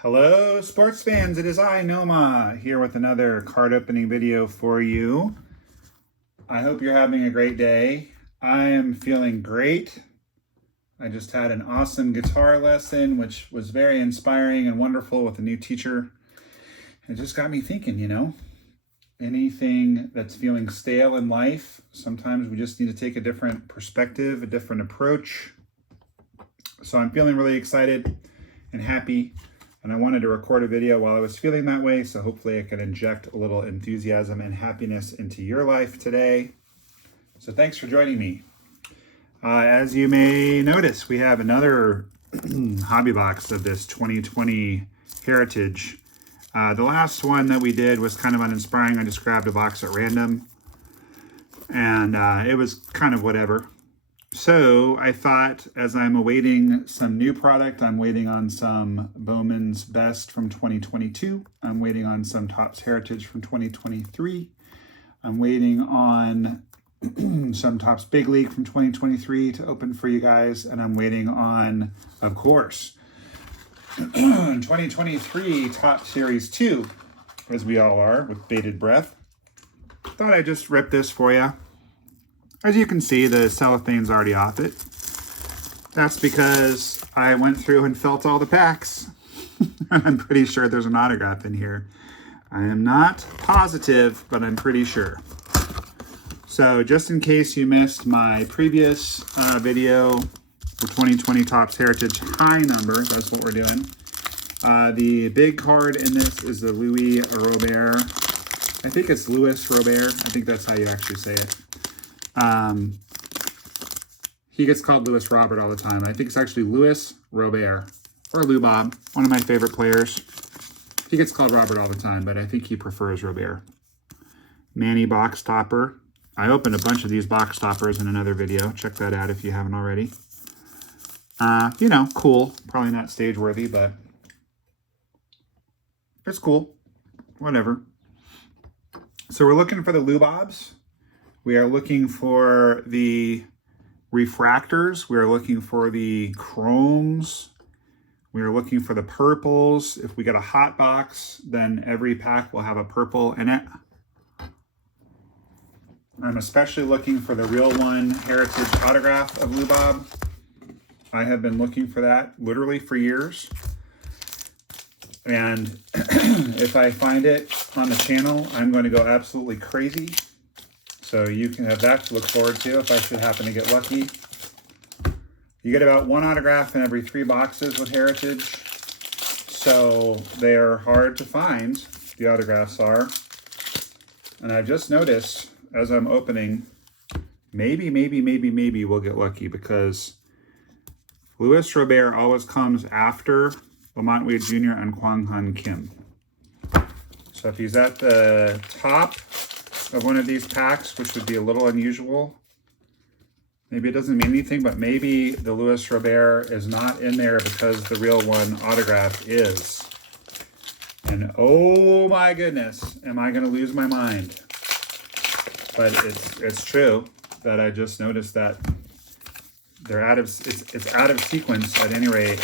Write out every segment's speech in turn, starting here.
Hello sports fans, it is I, Noma, here with another card opening video for you. I hope you're having a great day. I am feeling great. I just had an awesome guitar lesson, which was very inspiring and wonderful with a new teacher. It just got me thinking, anything that's feeling stale in life, sometimes we just need to take a different perspective, a different approach. So I'm feeling really excited and happy. And I wanted to record a video while I was feeling that way, so hopefully I can inject a little enthusiasm and happiness into your life today. So thanks for joining me. As you may notice, we have another hobby box of this 2020 Heritage. The last one that we did was kind of uninspiring. I just grabbed a box at random, and it was kind of whatever. So I thought, as I'm awaiting some new product, I'm waiting on some Bowman's Best from 2022. I'm waiting on some Topps Heritage from 2023. I'm waiting on some Topps Big League from 2023 to open for you guys. And I'm waiting on, of course, 2023 Topps Series 2, as we all are, with bated breath. Thought I'd just rip this for you. As you can see, the cellophane's already off it. That's because I went through and felt all the packs. I'm pretty sure there's an autograph in here. I am not positive, but I'm pretty sure. So just in case you missed my previous video for 2020 Topps Heritage high number, that's what we're doing. The big card in this is the Louis Robert. I think it's Louis Robert. I think that's how you actually say it. He gets called Louis Robert all the time. I think it's actually Louis Robert, or Lou Bob, one of my favorite players. He gets called Robert all the time, but I think he prefers Robert. Manny box topper. I opened a bunch of these box toppers in another video. Check that out if you haven't already. Cool. Probably not stage worthy, but it's cool. Whatever. So we're looking for the Lou Bobs. We are looking for the refractors. We are looking for the chromes. We are looking for the purples. If we get a hot box, then every pack will have a purple in it. I'm especially looking for the Real One Heritage autograph of Lou Bob. I have been looking for that literally for years. And if I find it on the channel, I'm going to go absolutely crazy. So you can have that to look forward to if I should happen to get lucky. You get about one autograph in every 3 boxes with Heritage. So they are hard to find, the autographs are. And I've just noticed as I'm opening, maybe we'll get lucky, because Louis Robert always comes after Lamont Wade Jr. and Kwang Han Kim. So if he's at the top of one of these packs, which would be a little unusual. Maybe it doesn't mean anything, but maybe the Louis Robert is not in there because the Real One autograph is. And oh my goodness, am I going to lose my mind? But it's true that I just noticed that they're it's out of sequence at any rate,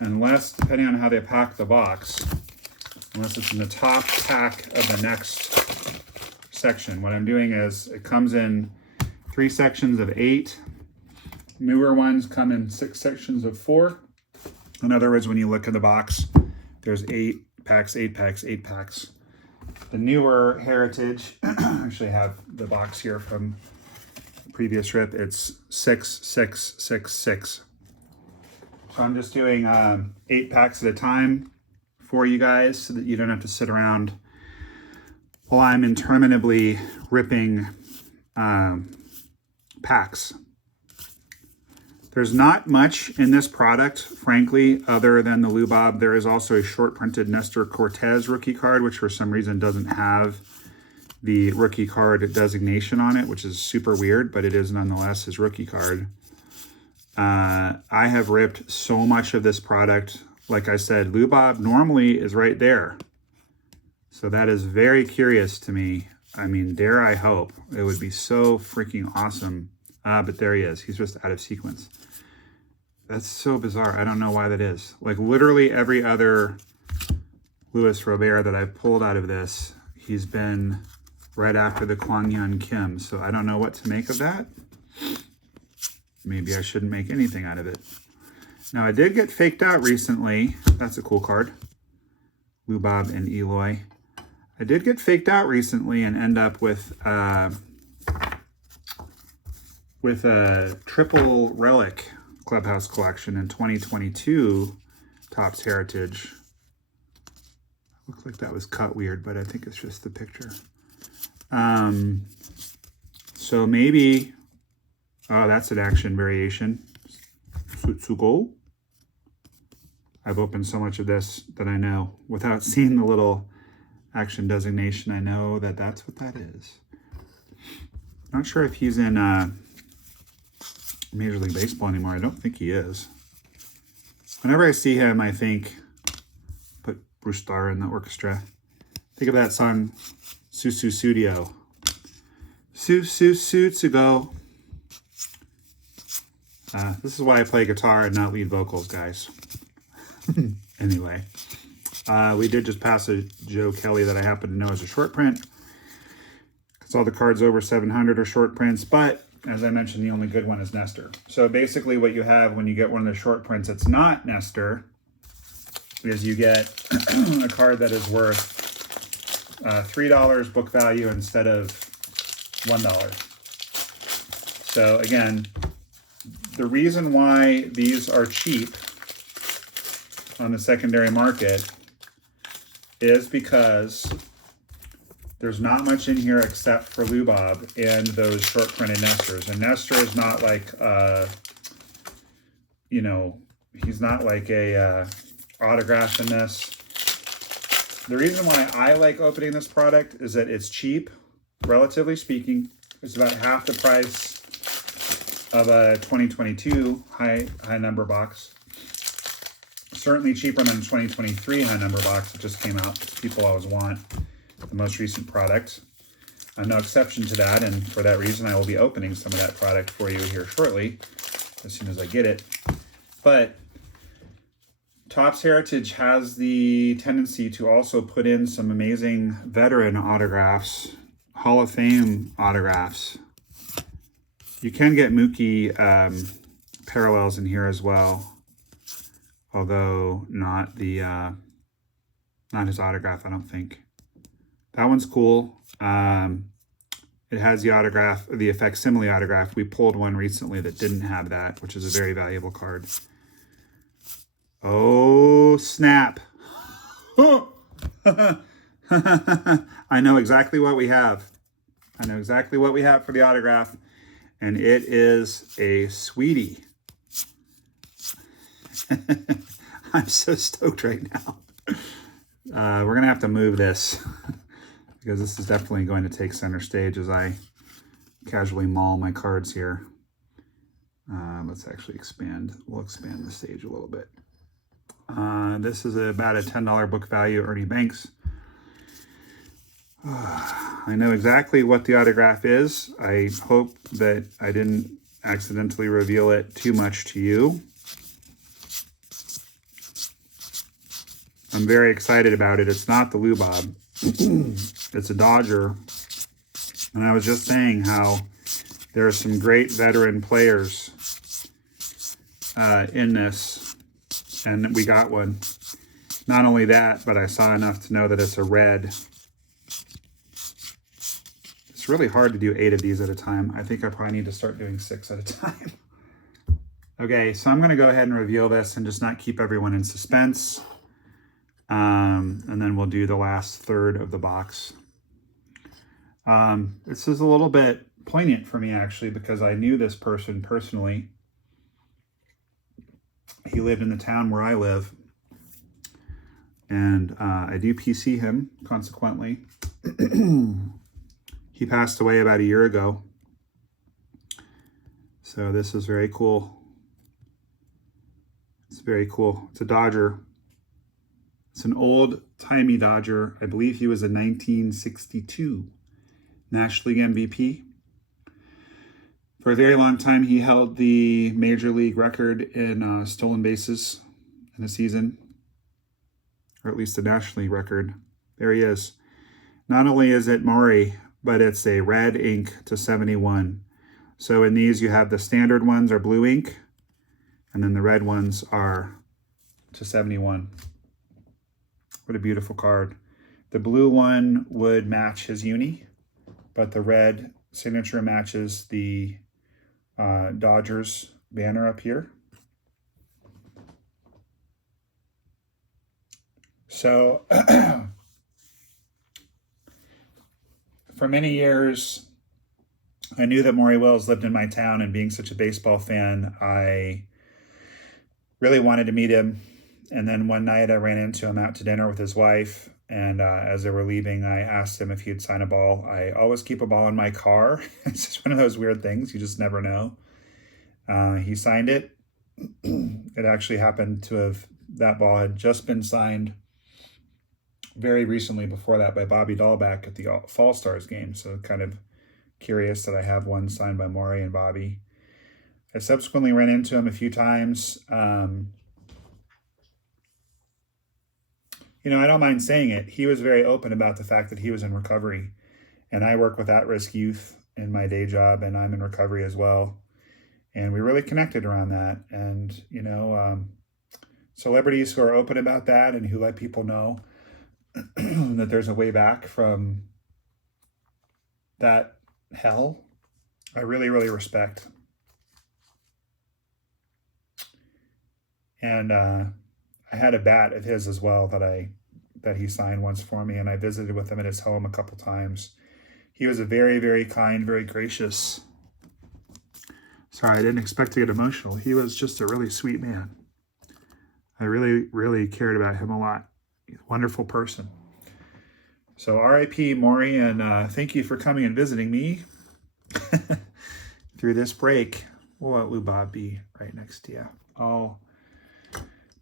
unless, depending on how they pack the box, unless it's in the top pack of the next section. What I'm doing is it comes in 3 sections of 8. Newer ones come in 6 sections of 4. In other words, when you look at the box, there's 8 packs. The newer Heritage, I actually have the box here from the previous rip. It's 6, 6, 6, 6. So I'm just doing 8 packs at a time for you guys so that you don't have to sit around while I'm interminably ripping packs. There's not much in this product, frankly, other than the Lou Bob. There is also a short printed Nestor Cortez rookie card, which for some reason doesn't have the rookie card designation on it, which is super weird, but it is nonetheless his rookie card. I have ripped so much of this product. Like I said, Lou Bob normally is right there. So that is very curious to me. I mean, dare I hope. It would be so freaking awesome. But there he is. He's just out of sequence. That's so bizarre. I don't know why that is. Like literally every other Luis Robert that I've pulled out of this, he's been right after the Kwang Hyun Kim. So I don't know what to make of that. Maybe I shouldn't make anything out of it. Now I did get faked out recently. That's a cool card. Lubob and Eloy. I did get faked out recently and end up with a triple relic clubhouse collection in 2022 Topps Heritage. Looks like that was cut weird, but I think it's just the picture. So maybe, oh, that's an action variation. Sutsugo. I've opened so much of this that I know, without seeing the little action designation, I know that that's what that is. Not sure if he's in Major League Baseball anymore. I don't think he is. Whenever I see him, I think, put Bruce Starr in the orchestra. Think of that song, Susu Studio. Sutsugo. This is why I play guitar and not lead vocals, guys. Anyway, we did just pass a Joe Kelly that I happen to know is a short print. Because all the cards over 700 are short prints, but as I mentioned, the only good one is Nestor. So basically what you have when you get one of the short prints that's not Nestor is you get a card that is worth $3 book value instead of $1. So again, the reason why these are cheap on the secondary market is because there's not much in here except for Lubob and those short printed Nestors. And Nestor is not like, you know, he's not like a autograph in this. The reason why I like opening this product is that it's cheap, relatively speaking. It's about half the price of a 2022 high number box. Certainly cheaper than the 2023 high number box that just came out. People always want the most recent product. No exception to that, and for that reason I will be opening some of that product for you here shortly, as soon as I get it. But Topps Heritage has the tendency to also put in some amazing veteran autographs, Hall of Fame autographs. You can get Mookie parallels in here as well, although not the not his autograph, I don't think. That one's cool. It has the autograph, the facsimile autograph. We pulled one recently that didn't have that, which is a very valuable card. Oh, snap. I know exactly what we have. I know exactly what we have for the autograph, and it is a sweetie. I'm so stoked right now. We're going to have to move this because this is definitely going to take center stage as I casually maul my cards here. Let's actually expand. We'll expand the stage a little bit. This is about a $10 book value, Ernie Banks. I know exactly what the autograph is. I hope that I didn't accidentally reveal it too much to you. I'm very excited about it. It's not the Lubob. It's a Dodger. And I was just saying how there are some great veteran players in this, and we got one. Not only that, but I saw enough to know that it's a red. It's really hard to do 8 of these at a time. I think I probably need to start doing 6 at a time. Okay, so I'm going to go ahead and reveal this and just not keep everyone in suspense. And then we'll do the last third of the box. This is a little bit poignant for me, actually, because I knew this person personally. He lived in the town where I live. And I do PC him, consequently. He passed away about a year ago. So this is very cool. It's very cool. It's a Dodger. It's an old-timey Dodger. I believe he was a 1962 National League MVP. For a very long time, he held the major league record in stolen bases in a season, or at least the National League record. There he is. Not only is it Maury, but it's a red ink to 71. So in these, you have the standard ones are blue ink, and then the red ones are to 71. What a beautiful card. The blue one would match his uni, but the red signature matches the Dodgers banner up here. So for many years, I knew that Maury Wills lived in my town, and being such a baseball fan, I really wanted to meet him. And then one night I ran into him out to dinner with his wife, and as they were leaving, I asked him if he'd sign a ball. I always keep a ball in my car. It's just one of those weird things. You just never know. He signed it. It actually happened to have, that ball had just been signed very recently before that by Bobby Dahlback at the Fall Stars game. So kind of curious that I have one signed by Maury and Bobby. I subsequently ran into him a few times. You know, I don't mind saying it. He was very open about the fact that he was in recovery. And I work with at-risk youth in my day job, and I'm in recovery as well. And we really connected around that. And, you know, celebrities who are open about that and who let people know that there's a way back from that hell, I really, really respect. And I had a bat of his as well that he signed once for me, and I visited with him at his home a couple times. He was a very, very kind, very gracious. Sorry, I didn't expect to get emotional. He was just a really sweet man. I really, really cared about him a lot. He's a wonderful person. So R.I.P. Maury, and thank you for coming and visiting me through this break. We'll let Lou Bob be right next to you. I'll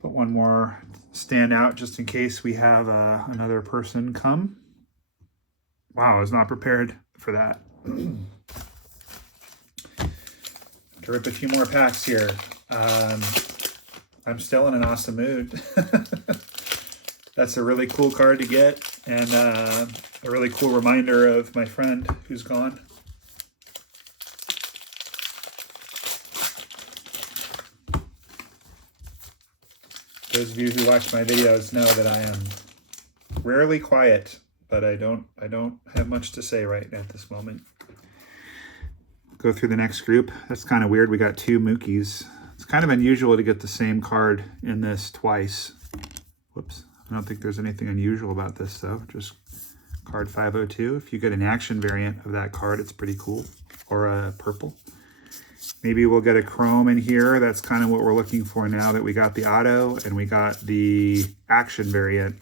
put one more stand out just in case we have another person come. Wow, I was not prepared for that. To rip a few more packs here. I'm still in an awesome mood. That's a really cool card to get, and a really cool reminder of my friend who's gone. Those of you who watch my videos know that I am rarely quiet, but I don't have much to say right at this moment. Go through the next group. That's kind of weird. We got two Mookies. It's kind of unusual to get the same card in this twice. Whoops. I don't think there's anything unusual about this though. Just card 502. If you get an action variant of that card, it's pretty cool. Or a purple. Maybe we'll get a chrome in here. That's kind of what we're looking for now that we got the auto and we got the action variant.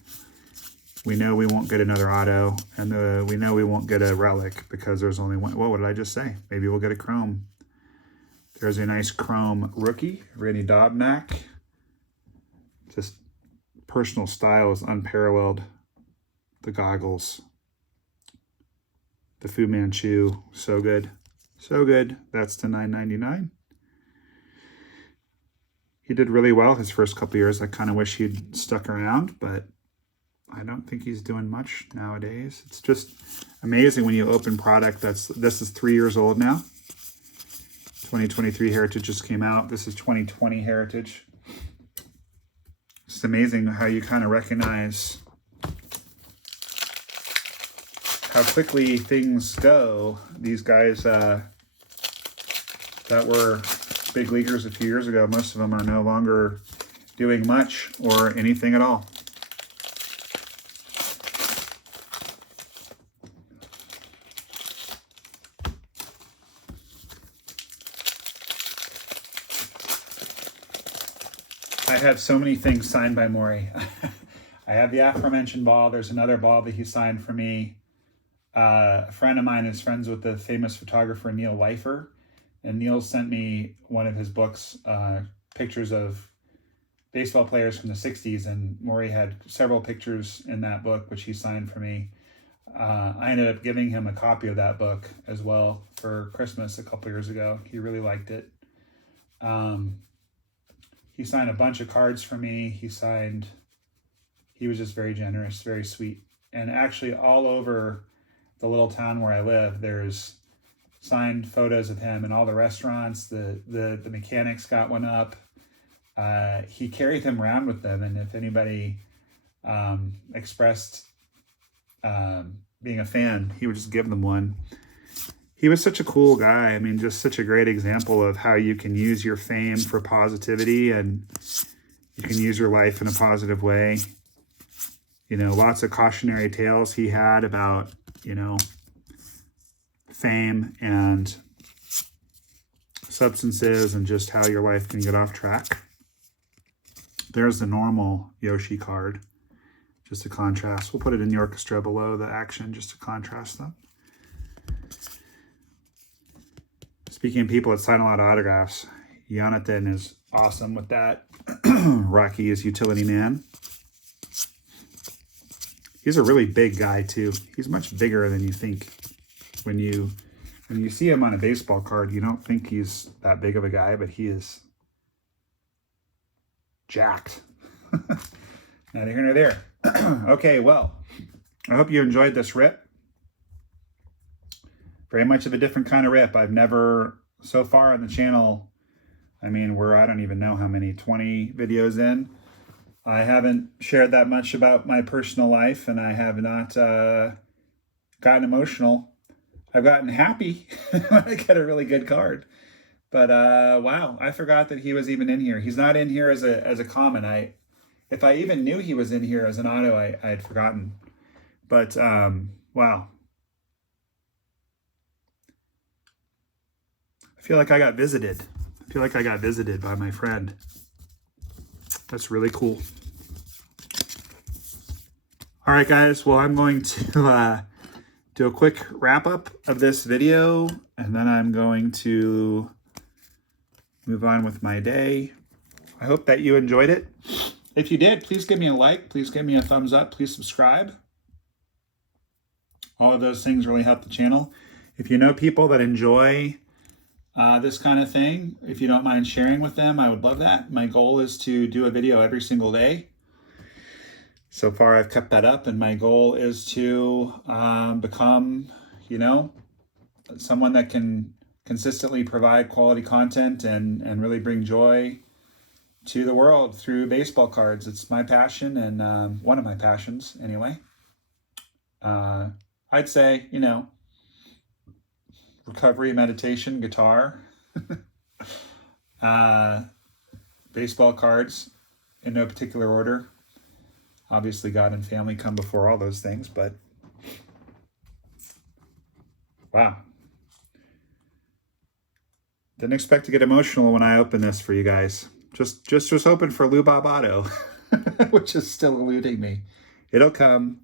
We know we won't get another auto, and we know we won't get a relic because there's only one. What did I just say? Maybe we'll get a chrome. There's a nice chrome rookie, Randy Dobnak. Just personal style is unparalleled. The goggles. The Fu Manchu, so good. So good. That's to $9.99. He did really well his first couple years. I kind of wish he'd stuck around, but I don't think he's doing much nowadays. It's just amazing when you open product this is 3 years old now. 2023 Heritage just came out. This is 2020 Heritage. It's amazing how you kind of recognize how quickly things go. These guys that were big leaguers a few years ago, most of them are no longer doing much or anything at all. I have so many things signed by Maury. I have the aforementioned ball. There's another ball that he signed for me. A friend of mine is friends with the famous photographer Neil Leifer, and Neil sent me one of his books, pictures of baseball players from the 60s, and Maury had several pictures in that book, which he signed for me. I ended up giving him a copy of that book as well for Christmas a couple years ago. He really liked it. He signed a bunch of cards for me. He was just very generous, very sweet. And actually all over the little town where I live, there's signed photos of him in all the restaurants. The mechanics got one up. He carried them around with them. And if anybody expressed being a fan, he would just give them one. He was such a cool guy. I mean, just such a great example of how you can use your fame for positivity, and you can use your life in a positive way. You know, lots of cautionary tales he had about, you know, fame and substances and just how your life can get off track. There's the normal Yoshi card, just to contrast. We'll put it in the orchestra below the action just to contrast them. Speaking of people that sign a lot of autographs, Jonathan is awesome with that. Rocky is utility man. He's a really big guy too. He's much bigger than you think. When you see him on a baseball card, you don't think he's that big of a guy, but he is jacked. Neither here nor there. Okay, well, I hope you enjoyed this rip. Very much of a different kind of rip. I've never, so far on the channel, I mean, I don't even know how many, 20 videos in. I haven't shared that much about my personal life, and I have not gotten emotional. I've gotten happy when I get a really good card. But wow, I forgot that he was even in here. He's not in here as a common. If I even knew he was in here as an auto, I had forgotten. But wow. I feel like I got visited. I feel like I got visited by my friend. That's really cool. All right, guys. Well, I'm going to do a quick wrap up of this video, and then I'm going to move on with my day. I hope that you enjoyed it. If you did, please give me a like. Please give me a thumbs up. Please subscribe. All of those things really help the channel. If you know people that enjoy this kind of thing, if you don't mind sharing with them, I would love that. My goal is to do a video every single day. So far, I've kept that up, and my goal is to become, you know, someone that can consistently provide quality content and really bring joy to the world through baseball cards. It's my passion, and one of my passions anyway. I'd say, you know, recovery, meditation, guitar, baseball cards in no particular order. Obviously, God and family come before all those things, but wow. Didn't expect to get emotional when I opened this for you guys. Just was hoping for Lou Bob Otto, which is still eluding me. It'll come.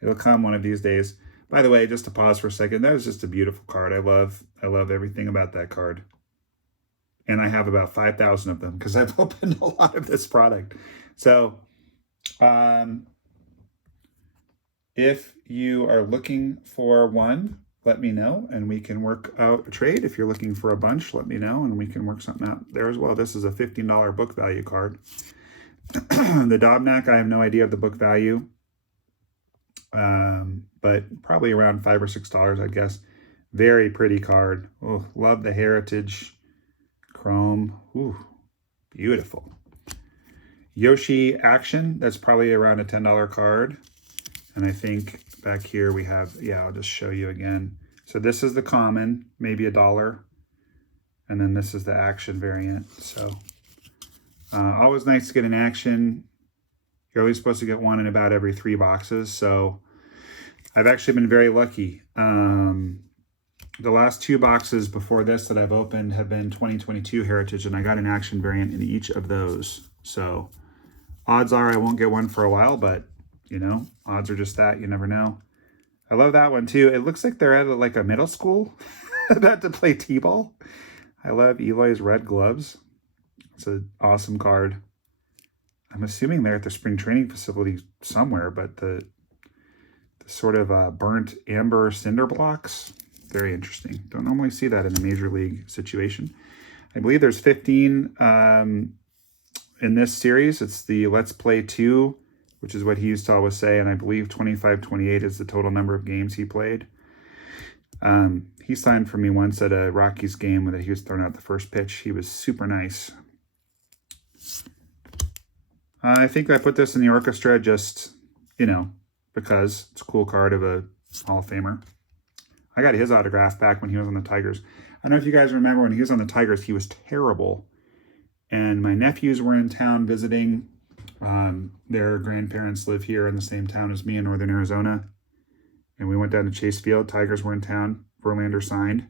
It'll come one of these days. By the way, just to pause for a second, that was just a beautiful card. I love everything about that card. And I have about 5,000 of them because I've opened a lot of this product. So, if you are looking for one, let me know and we can work out a trade. If you're looking for a bunch, let me know and we can work something out there as well. This is a $15 book value card. The Dobnak, I have no idea of the book value. But probably around $5 or $6, I guess. Very pretty card. Oh, love the heritage chrome. Ooh, beautiful. Yoshi Action, that's probably around a $10 card. And I think back here we have, yeah, I'll just show you again. So this is the common, maybe $1. And then this is the action variant. So always nice to get an action. You're always supposed to get one in about every 3 boxes. So I've actually been very lucky. The last 2 boxes before this that I've opened have been 2022 Heritage, and I got an action variant in each of those. So odds are I won't get one for a while, but you know, odds are just that. You never know. I love that one too. It looks like they're at like a middle school about to play t-ball. I love Eloy's red gloves. It's an awesome card. I'm assuming they're at the spring training facility somewhere, but the sort of burnt amber cinder blocks. Very interesting. Don't normally see that in a major league situation. I believe there's 15 in this series. It's the Let's Play 2, which is what he used to always say, and I believe 25-28 is the total number of games he played. He signed for me once at a Rockies game that he was throwing out the first pitch. He was super nice. I think I put this in the orchestra just, you know, because it's a cool card of a Hall of Famer. I got his autograph back when he was on the Tigers. I don't know if you guys remember when he was on the Tigers, he was terrible. And my nephews were in town visiting. Their grandparents live here in the same town as me in Northern Arizona. And we went down to Chase Field. Tigers were in town. Verlander signed.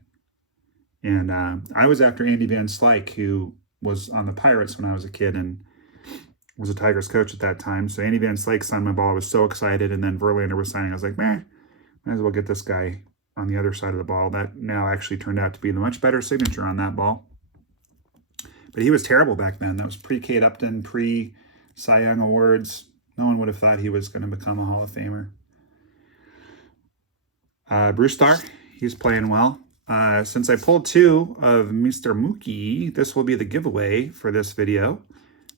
And I was after Andy Van Slyke, who was on the Pirates when I was a kid and was a Tigers coach at that time. So Andy Van Slyke signed my ball. I was so excited. And then Verlander was signing. I was like, man, might as well get this guy on the other side of the ball. That now actually turned out to be the much better signature on that ball. But he was terrible back then. That was pre-Kate Upton, pre-Cy Young Awards. No one would have thought he was going to become a Hall of Famer. Bruce Starr, he's playing well. Since I pulled 2 of Mr. Mookie, this will be the giveaway for this video.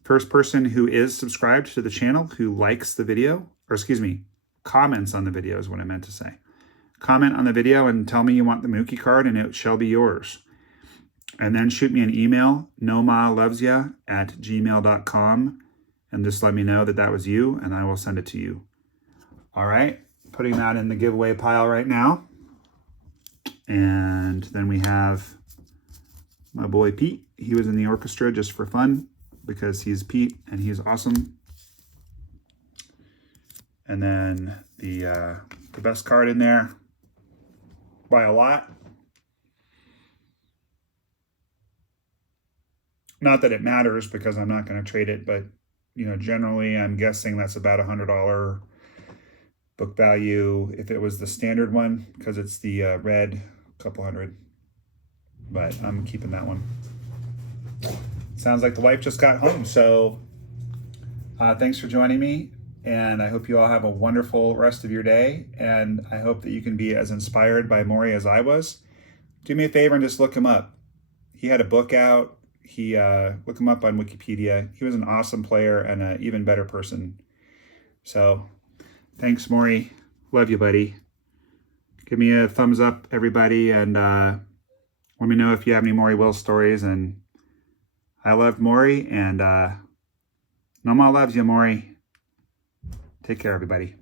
First person who is subscribed to the channel, who likes the video, or excuse me, comments on the video is what I meant to say. Comment on the video and tell me you want the Mookie card and it shall be yours. And then shoot me an email, nomahlovesya@gmail.com, and just let me know that that was you, and I will send it to you. All right, putting that in the giveaway pile right now. And then we have my boy Pete. He was in the orchestra just for fun because he's Pete and he's awesome. And then the best card in there by a lot. Not that it matters because I'm not going to trade it, but you know, generally I'm guessing that's about $100 book value if it was the standard one, because it's the red, a couple hundred. But I'm keeping that one. Sounds like the wife just got home, so thanks for joining me, and I hope you all have a wonderful rest of your day, and I hope that you can be as inspired by Maury as I was. Do me a favor and just look him up. He had a book out. Look him up on Wikipedia. He was an awesome player and an even better person. So thanks, Maury. Love you, buddy. Give me a thumbs up, everybody, and let me know if you have any Maury Wills stories. And I love Maury, and NOMAHLOVESYAH, Maury. Take care, everybody.